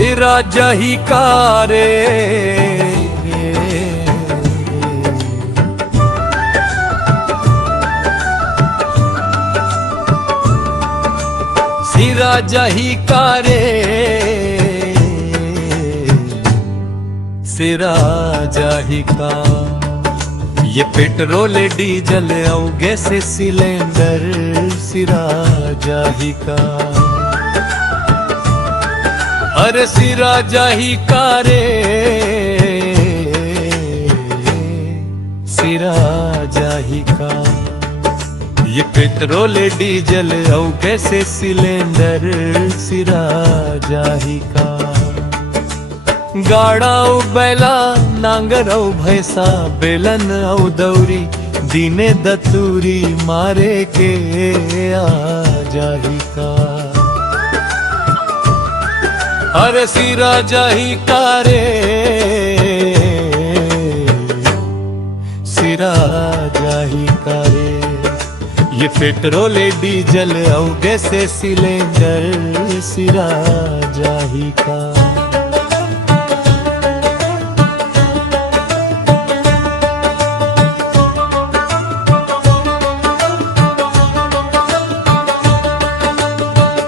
सिरा जाही कारे सिरा जाही कारे सिरा जाही का ये पेट्रोल डीजल और गैस सिलेंडर सिरा जाही का अरे सिरा जाही का रे सिरा जाही का ये पेट्रोल डीजल और गैस सिलेंडर सिरा जाही का गाड़ा बैला नांगर भैंसा बेलन औ दौरी दीने दतूरी मारे के आ जाही का अरे सिरा जाही का रे सिरा जाही का रे ये पेट्रोल डीजल और गैस सिलेंडर सिरा जाही का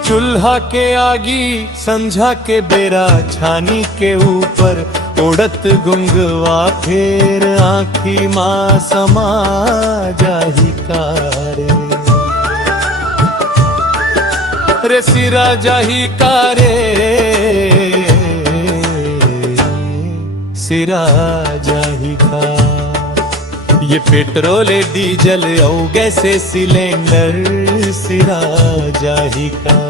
चूल्हा के आगी संझा के बेरा छानी के ऊपर उड़त गुंगवा फेर आँखी माँ समा जाही का रे सिरा जाही का रे सिरा जाही का ये पेट्रोल डीजल और गैस सिलेंडर सिरा जाही का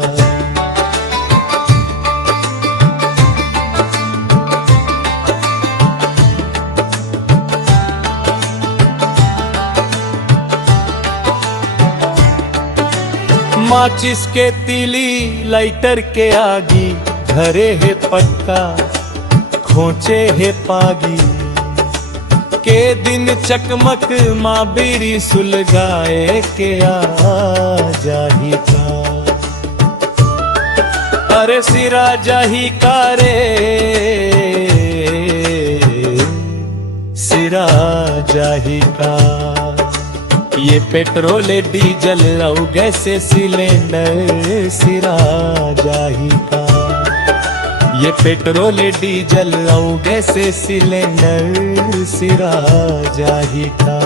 माचिस के तीली लाइटर के आगी घरे है पटका खोचे है पागी के दिन चकमक माँ बीरी सुलगाए के आ जाही का अरे सिरा जाही का रे सिरा जाही का ये पेट्रोल डीजल और गैस सिलेंडर सिरा जाही का ये पेट्रोल डीजल और गैस सिलेंडर सिरा जाही का